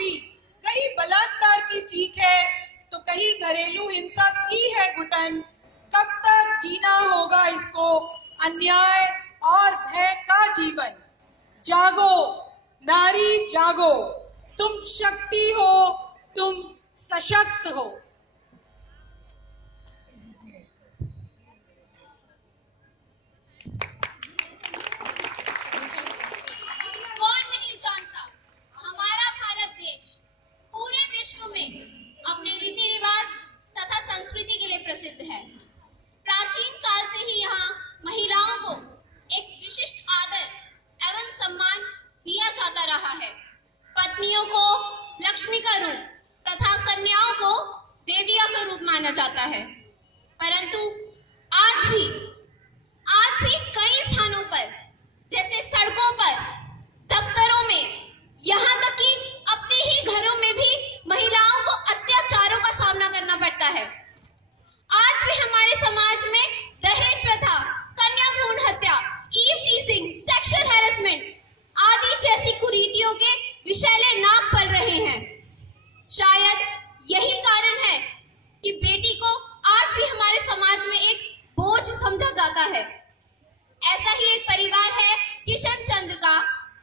भी कहीं बलात्कार की चीख है तो कहीं घरेलू हिंसा की है घुटन। कब तक जीना होगा इसको अन्याय और भय का जीवन। जागो नारी जागो, तुम शक्ति हो, तुम सशक्त हो। कौन नहीं जानता हमारा भारत देश पूरे विश्व में अपने रीति रिवाज तथा संस्कृति के लिए प्रसिद्ध है। प्राचीन काल से ही यहाँ महिलाओं को एक विशिष्ट आदर एवं सम्मान दिया जाता रहा है। पत्नियों को लक्ष्मी का रूप तथा कन्याओं को देविया का रूप माना जाता है। परंतु आज भी कई स्थानों पर जैसे सड़कों पर, दफ्तरों में, यहाँ तक कि अपने ही घरों में भी महिलाओं को अत्याचारों का सामना करना पड़ता है। आज भी हमारे समाज में दहेज प्रथा, कन्या भ्रूण हत्या, ईव टीजिंग, सेक्सुअल हैरेसमेंट आदि जैसी कुरीतियों के विषैले नाग पल रहे हैं। शायद यही कारण है कि बेटी को आज भी हमारे समाज में एक बोझ समझा जाता है। ऐसा ही एक परिवार है किशन चंद्र का,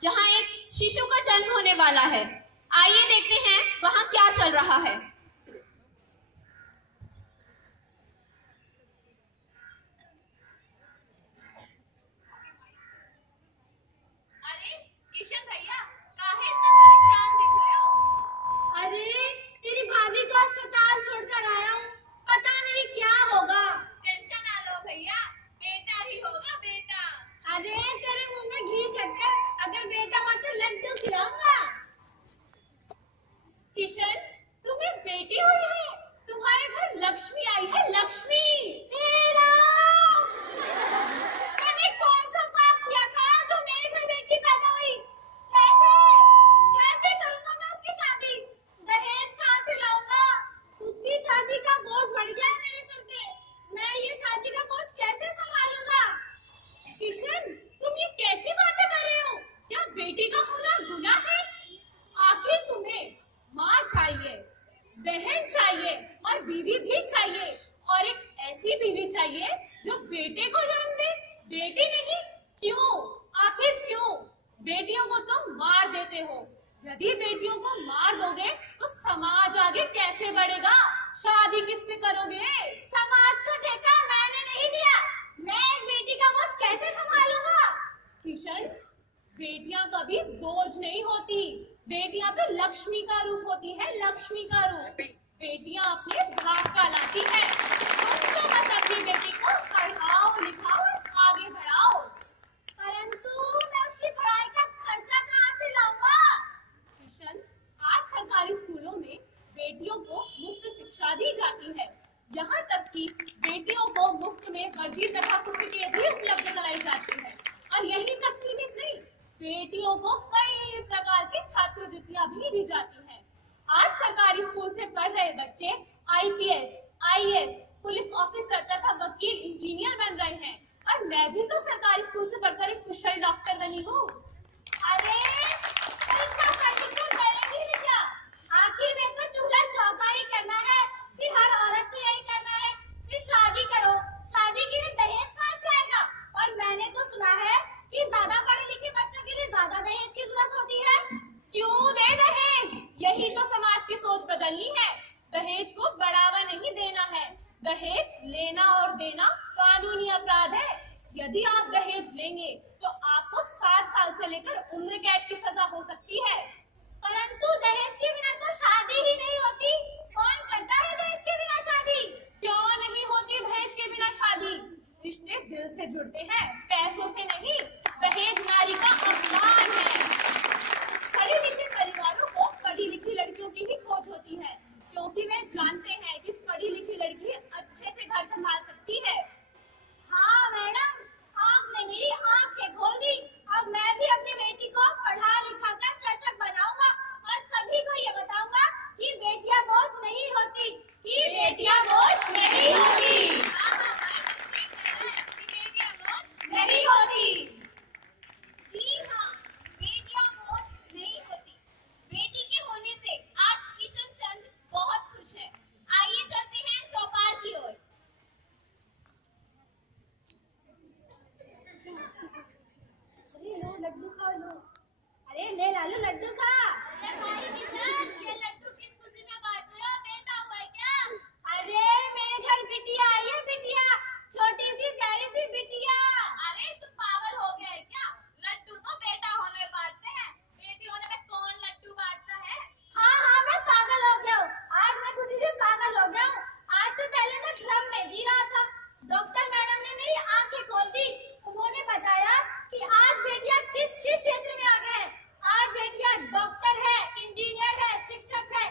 जहां एक शिशु का जन्म होने वाला है। आइए देखते हैं वहां क्या चल रहा है। अरे किशन भैया, काहे इतना परेशान दिख रहे हो? अरे तेरी भाभी को अस्पताल छोड़कर आया हूँ, पता नहीं क्या होगा। टेंशन ना लो भैया, बेटा ही होगा बेटा। अरे तेरे मुंह में घी शक्कर, अगर बेटा हुआ तो लड्डू खिलाऊंगा। किशन, तुम्हें बेटी हुई है, तुम्हारे घर लक्ष्मी आई है, लक्ष्मी। मैंने कौन सा पाप किया था जो मेरे घर बेटी पैदा हुई? कैसे करूंगा मैं उसकी शादी? दहेज कहाँ से लाऊंगा? उसकी शादी का बोझ बढ़ गया है मेरे सर पे। मैं ये शादी का बोझ कैसे संभालूंगा? किशन, तुम ये कैसी बातें कर रहे हो? क्या बेटी का होना गुनाह है? आखिर तुम्हें माँ चाहिए, बहन चाहिए और बीवी भी चाहिए, और एक ऐसी बीवी चाहिए जो बेटे को जन्म दे, बेटी नहीं। क्यों? आखिर क्यों? बेटियों को तुम मार देते हो। यदि बेटियों को मार दोगे तो समाज आगे कैसे बढ़ेगा? शादी किससे करोगे? समाज को ठेका मैंने नहीं लिया। मैं एक बेटी का बोझ कैसे संभालूंगा? किशन, बेटियां कभी बोझ नहीं होती, बेटियां तो लक्ष्मी का रूप होती है, लक्ष्मी का रूप। बेटियां अपने भाग का लाती है। तुम तो बस अपनी बेटी को पढ़ाओ, लिखाओ और आगे बढ़ाओ। परंतु मैं उसकी पढ़ाई का खर्चा कहाँ से लाऊंगा? किशन, आज सरकारी स्कूलों में बेटियों को मुफ्त शिक्षा दी जाती है। यहाँ तक कि बेटियों को मुफ्त में वर्दी तथा पुस्तकें भी उपलब्ध कराई जाती है। और यही तक सीमित नहीं, बेटियों को कई प्रकार की छात्रवृत्तियां भी दी जाती हैं। आज सरकारी स्कूल से पढ़ रहे बच्चे IPS, IAS, पुलिस ऑफिसर तथा वकील, इंजीनियर बन रहे हैं। और मैं भी तो सरकारी स्कूल से पढ़कर एक कुशल डॉक्टर बनी हूँ। अरे इसका सर्टिफिकेट करेंगी भी क्या? आखिर में तो चूल्हा चौका ही करना है, फिर हर औरत को यही करना है। फिर शादी करो, शादी के लिए दहेज कहाँ से आएगा? और मैंने तो सुना है कि ज्यादा पढ़े लिखे बच्चों के लिए ज्यादा दहेज की जरूरत होती है। क्यों दे दहेज? यही तो समाज की सोच बदलनी है। दहेज को बढ़ावा नहीं देना है। दहेज लेना और देना कानूनी अपराध है। यदि आप दहेज लेंगे तो आपको 7 साल से लेकर उम्र कैद की सजा हो सकती है। परंतु दहेज के बिना तो शादी ही नहीं होती। कौन करता है दहेज के बिना शादी? क्यों नहीं होती दहेज के बिना शादी? रिश्ते दिल से जुड़ते हैं, पैसों से नहीं। दहेज नारी का अपमान है। पढ़े लिखे परिवारों को पढ़ी लिखी लड़कियों की ही खोज होती है, क्योंकि वे जानते हैं कि पढ़ी लिखी लड़की अच्छे से घर संभाल सकती है। हाँ मैडम, आपने मेरी आंखें खोल दी। अब मैं भी अपनी बेटी को पढ़ा लिखा कर सशक्त बनाऊंगा और सभी को ये बताऊंगा कि बेटियां बोझ नहीं होती, कि बेटियां बोझ नहीं होती। नहीं होती। जी हाँ, लड्डू खा। भाई किशन, ये लड्डू किस खुशी में बांट रहे हो? बेटा हुआ है क्या? अरे मेरे घर बिटिया आई है, बिटिया, छोटी सी प्यारी सी बिटिया। अरे तू पागल हो गया है क्या? लड्डू तो बेटा होने में बांटते हैं, बेटी होने में कौन लड्डू बांटता है? हाँ, मैं पागल हो गया हूँ। आज मैं खुशी से पागल हो गया हूँ। आज से पहले मैं ड्रम में जी रहा था। डॉक्टर मैडम ने मेरी आंखें खोल दी। उन्होंने बताया कि आज बेटिया किस क्षेत्र में आ गए। आज बेटिया डॉक्टर है, इंजीनियर है, शिक्षक है,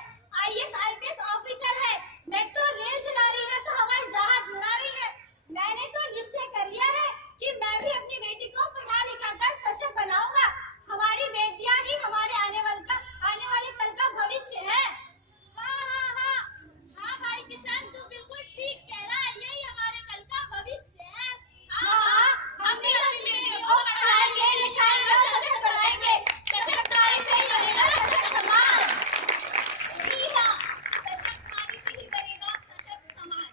IAS IPS ऑफिसर है, मेट्रो रेल चला रही है, तो हवाई जहाज उड़ा रही है। मैंने तो निश्चय कर लिया है कि मैं भी अपनी बेटी को पढ़ा लिखा कर सशक्त बनाऊंगा। हमारी बेटियां ही हमारे आने वाले कल का भविष्य है। हाँ भाई किशन, तू बिल्कुल ठीक कह रहा है। यही हमारे कल का भविष्य है। हम भी अपनी बेटियों को पढ़ाएंगे, लिखाएंगे और सशक्त बनाएंगे। सशक्त नारी से ही बनेगा सशक्त समाज। जी हाँ, सशक्त नारी से ही बनेगा सशक्त समाज।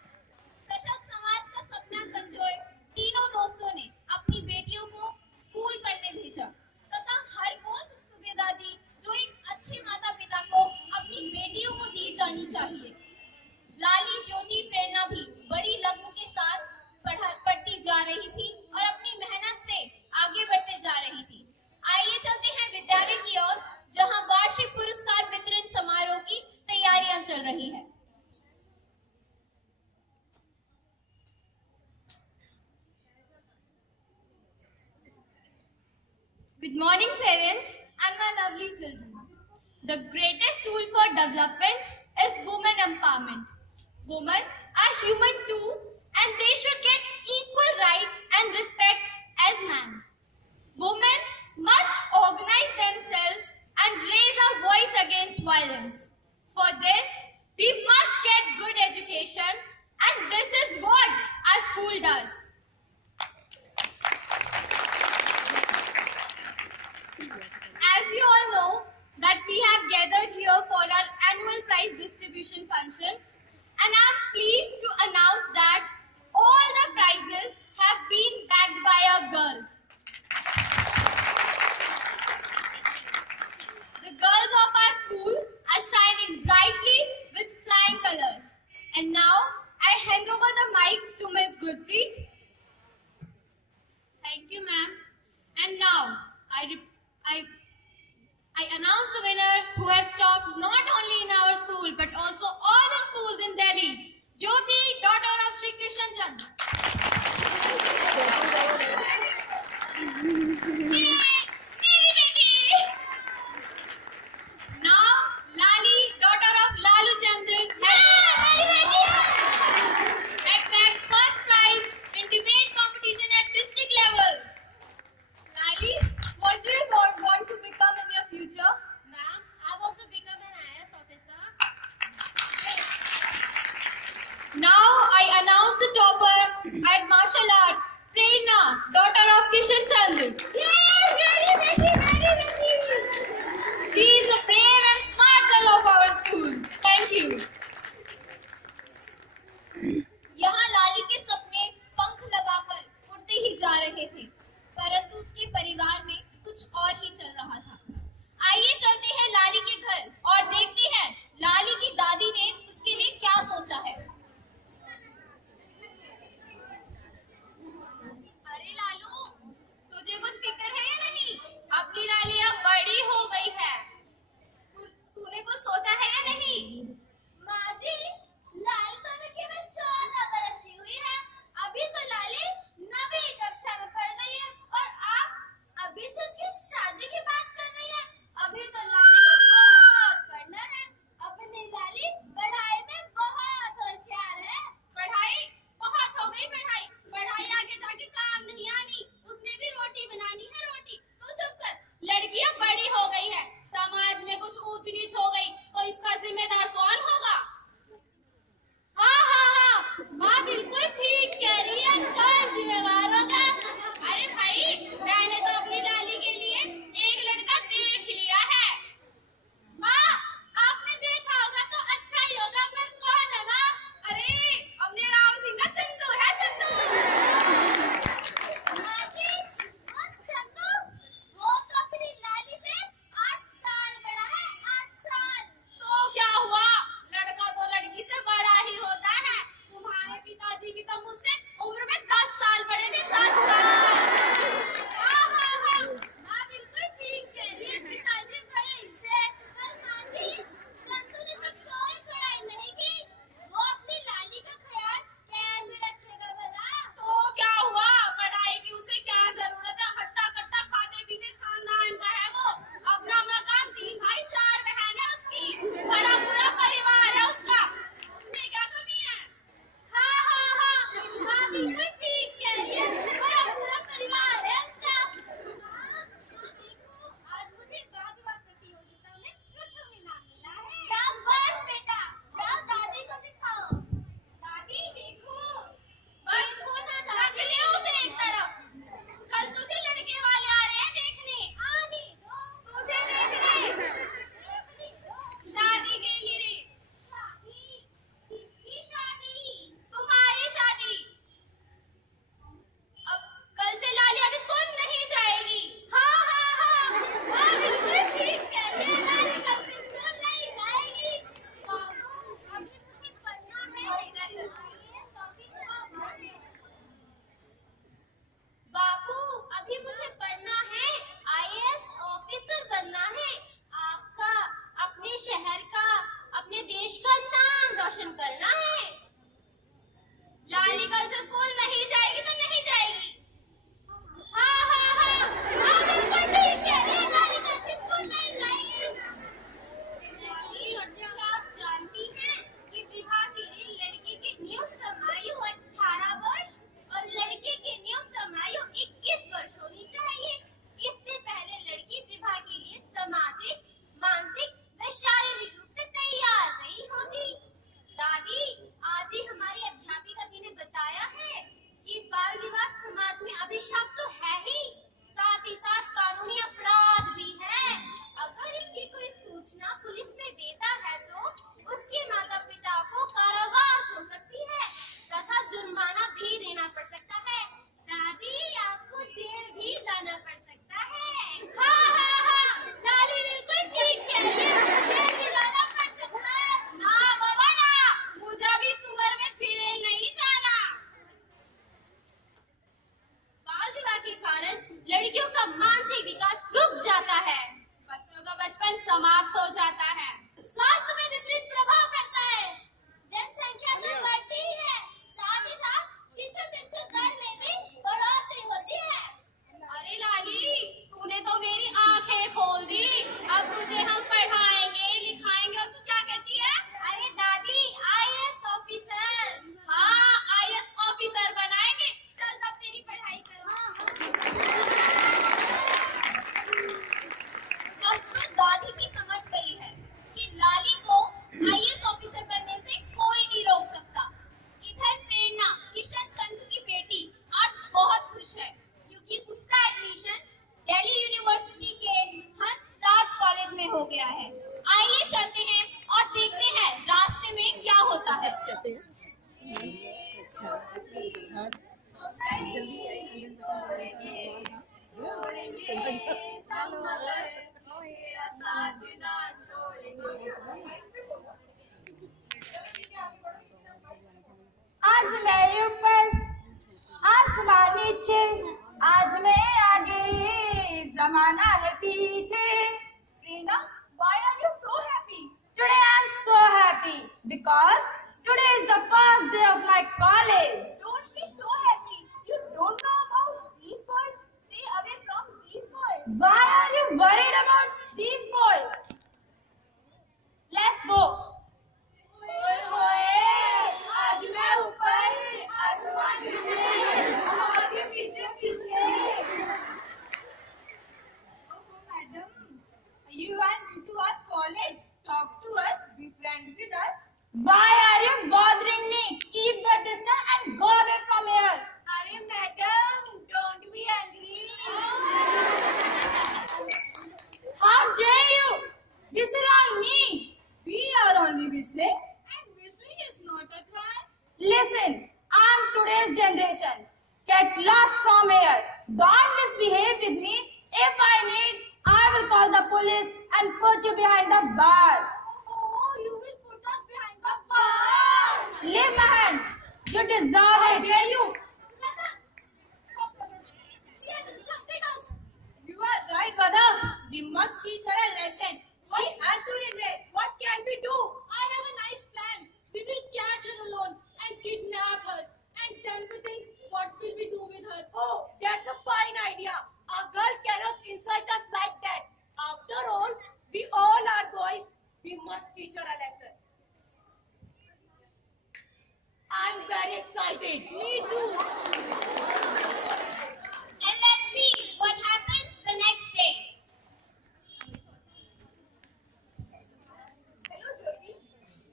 सशक्त समाज का सपना संजोए तीनों दोस्तों ने अपनी बेटियों को स्कूल पढ़ने भेजा तथा हर वो सुविधा दी जो एक अच्छे माता पिता को अपनी बेटियों को दी जानी चाहिए। लाली, ज्योति, प्रेरणा भी बड़ी लगन के साथ पढ़ती जा रही थी और अपनी मेहनत से आगे बढ़ते जा रही थी। आइए चलते हैं विद्यालय की ओर, जहां वार्षिक पुरस्कार वितरण समारोह की तैयारियां चल रही है। Good morning, parents and my lovely children. The greatest tool for development is women empowerment. Women are human too, and they should get equal right and respect as men. Women must organize themselves and raise a voice against violence. For this, we must get good education, and this is what our school does. As you all know that we have gathered here for our annual prize distribution function, and I am pleased to announce that all the prizes have been backed by our girls. The girls of our school are shining brightly with flying colors. And now I hand over the mic to Ms. Gurpreet. Thank you, ma'am. And now I announce the winner who has topped not only in our school but also all the schools in Delhi. Jyoti, daughter of Shri Krishan Chand. Meri beti. Now Lali, daughter of Lalu Chandran, has bagged first prize in debate competition at district level. Lali, what do you want to become in your future? Ma'am, I want to become an IAS officer. Now I announce the topper at martial art, Prerna, daughter of Kishan Chandra. She is the brave and smart girl of our school. Thank you. यहाँ लाली के सपने पंख लगाकर उड़ते ही जा रहे थे, परंतु उसके परिवार में कुछ और ही चल रहा था। आइए चलते हैं लाली के घर और देखते हैं लाली की दादी ने उसके लिए क्या सोचा है। अरे लालू, तुझे कुछ फिक्र है या नहीं? अपनी लाली अब बड़ी हो गई है। तूने कुछ सोचा है या नहीं? माँ जी, लाली तो अभी केवल 14 बरस की हुई है। अभी तो लाली 9वीं कक्षा में पढ़ रही है और आप अभी से उसकी शादी की बात कर रही है। अभी तो लाली को बहुत पढ़ना है। अपनी लाली पढ़ाई में बहुत होशियार है। पढ़ाई बहुत हो गई, पढ़ाई आगे जाके काम नहीं आनी। उसने भी रोटी बनानी है, रोटी। तू चुप कर। लड़कियां बड़ी हो गई है, समाज में कुछ ऊंच नीच हो गई तो इसका जिम्मेदार कौन होगा? हाँ, माँ बिल्कुल ठीक कह रही है। कौन जिम्मेदार होगा? अरे भाई, मैंने तो अपनी लाली के लिए एक लड़का देख लिया है। माँ, आपने देखा होगा तो अच्छा ही होगा, पर कौन है माँ? अरे, अपने राम सिंह का चंदू है, चंदू। माँ जी, वो चंदू, वो तो अपनी लाली से 8 साल है। आइए चलते हैं और देखते हैं रास्ते में क्या होता है। आज मैं ऊपर आसमान नीचे, आज मैं आगे जमाना है पीछे। Reena, why are you so happy? Today I am so happy because today is the first day of my college. Don't be so happy. You don't know about these boys. Stay away from these boys. Why are you worried about these boys? Let's go. आज मैं ऊपर आसमान नीचे, आगे पीछे पीछे। Madam, you are new to our college. Talk to us. Be friend with us. Why are you bothering me? Keep the distance and go away from here. Arey madam, don't be angry. How dare you whistle on me? We are only whistling. And whistling is not a crime. Listen, I'm today's generation. Get lost from here. Don't misbehave with me. If I need, I will call the police and put you behind the bar. Oh, you will put us behind the bar. Leave my hand. You deserve How it. dare you? She has insulted us. You are right, brother. We must teach her a lesson. She has to regret. What can we do? I have a nice plan. We will catch her alone and kidnap her. And then we think, what will we do with her? Oh, that's a fine idea. A girl cannot insult us like that. After all, we all are boys. We must teach her a lesson. I'm very excited. Me too. And let's see what happens the next day. Hello, Jyoti.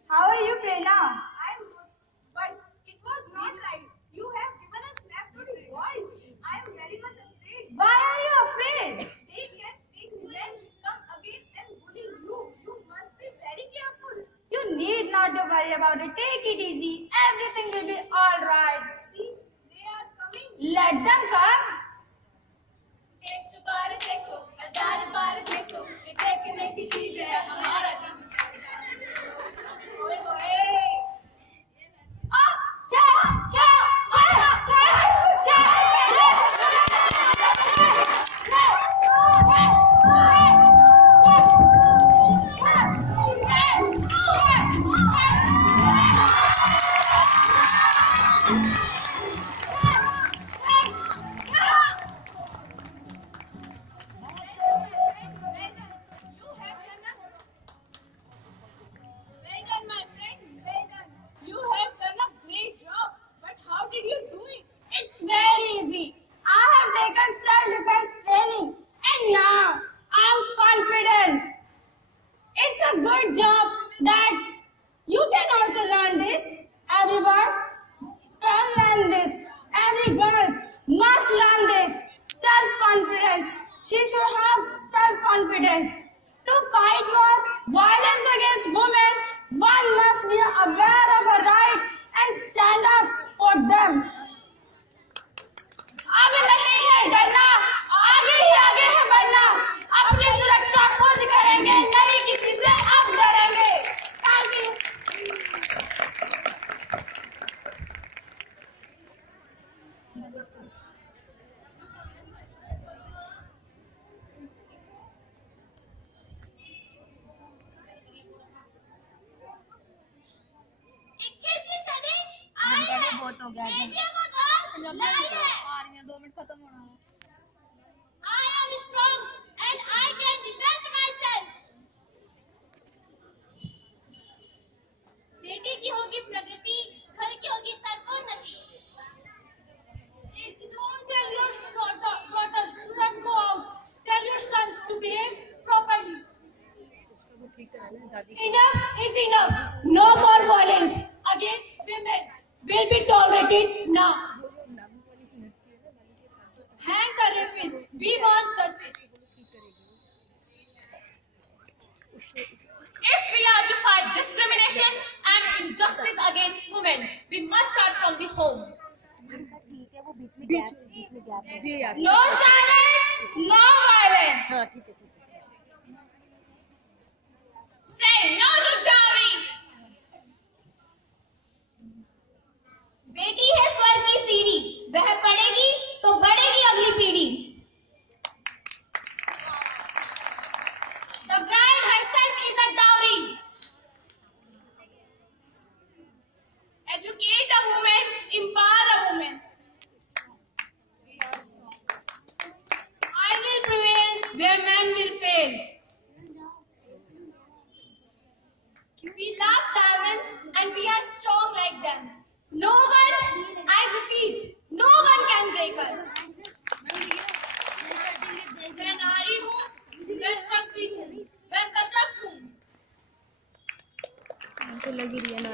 How are you, Prerna? I'm good. But it was not right. You have given a slap to the boys. I am very much afraid. Why are you afraid? They can take revenge, come again and bully you. You must be very careful. You need not to worry about it. Take it easy. Everything will be all right. See, they are coming. Let them come. एक बार देखो, हजार बार देखो, ये देखने की चीज है हमारा दिल। ओए ओए। क्या? क्या? Well done, my friend. Well done. You have done a great job. But how did you do it? It's very easy. I have taken self-defense training and now I'm confident. It's a good job that you can also learn this. Everyone can learn this. Every girl must learn this. Self-confidence. She should have self-confidence. To fight for violence against women, one must be aware of her right and stand up for them. अब नहीं है डरना, आगे ही आगे है बढ़ना। अपनी सुरक्षा खुद करेंगे, नहीं किसी से अब डरेंगे। Thank you. बहुत हो गया लड़ाई है। आ रही है 2 मिनट खत्म होना है। I am strong and I can defend myself. बेटी की होगी प्रगति, घर की होगी सर्वोन्नति। Don't tell your daughters to not go out. Tell your sons to behave properly. Enough is enough. No more violence against women will be tolerated now. Hang the rapist. We want justice. If we are to fight discrimination and injustice against women, we must start from the home. No silence, no violence. हाँ ठीक है Say no to dowry. बेटी है स्वर्ग की सीढ़ी, वह पढ़ेगी तो बढ़ेगी अगली पीढ़ी. The bride herself is a dowry. Educate a woman, empower a woman. I will prevail where men will fail. We love diamonds and we are strong like them. No one, I repeat, no one can break us. मैं नारी हूँ, मैं शक्ति हूँ, मैं सशक्त हूँ. हमको लगी रही है ना